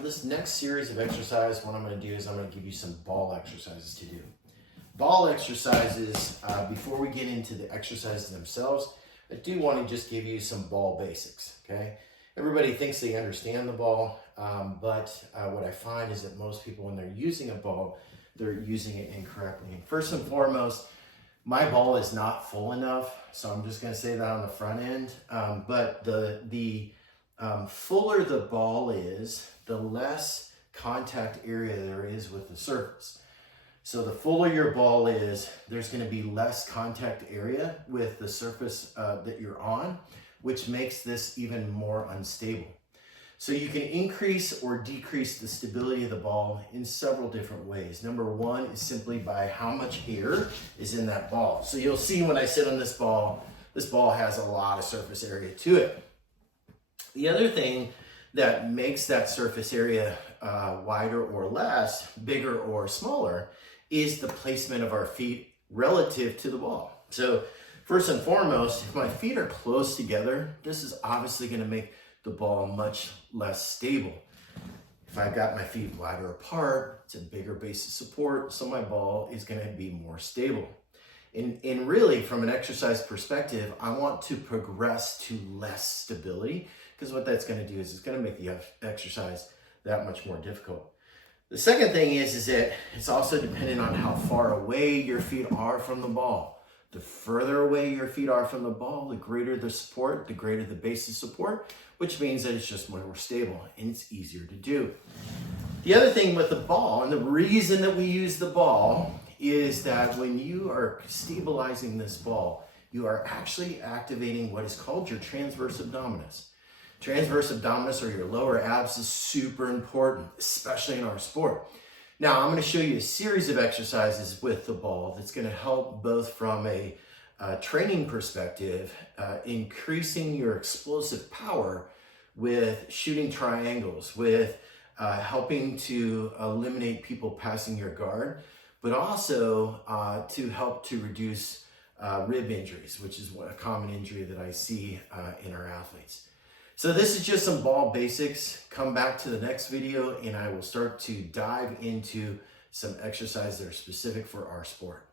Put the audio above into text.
for this next series of exercise, what I'm going to do is I'm going to give you some ball exercises to do. Ball exercises, before we get into the exercises themselves, I do want to just give you some ball basics, okay? Everybody thinks they understand the ball, but what I find is that most people, when they're using a ball, they're using it incorrectly. And first and foremost, my ball is not full enough, so I'm just going to say that on the front end. But the fuller the ball is, the less contact area there is with the surface. So the fuller your ball is, there's going to be less contact area with the surface that you're on, which makes this even more unstable. So you can increase or decrease the stability of the ball in several different ways. Number one is simply by how much air is in that ball. So you'll see when I sit on this ball has a lot of surface area to it. The other thing that makes that surface area wider or less, bigger or smaller, is the placement of our feet relative to the ball. So first and foremost, if my feet are close together, this is obviously going to make the ball much less stable. If I've got my feet wider apart, it's a bigger base of support, so my ball is going to be more stable. And really, from an exercise perspective, I want to progress to less stability, because what that's going to do is it's going to make the exercise that much more difficult. The second thing is that it's also dependent on how far away your feet are from the ball. The further away your feet are from the ball, the greater the support, the greater the base of support, which means that it's just more stable and it's easier to do. The other thing with the ball, and the reason that we use the ball, is that when you are stabilizing this ball, you are actually activating what is called your transverse abdominis. Transverse abdominis, or your lower abs, is super important, especially in our sport. Now, I'm going to show you a series of exercises with the ball that's going to help both from a training perspective, increasing your explosive power with shooting triangles, with helping to eliminate people passing your guard, but also to help to reduce rib injuries, which is a common injury that I see in our athletes. So this is just some ball basics. Come back to the next video and I will start to dive into some exercises that are specific for our sport.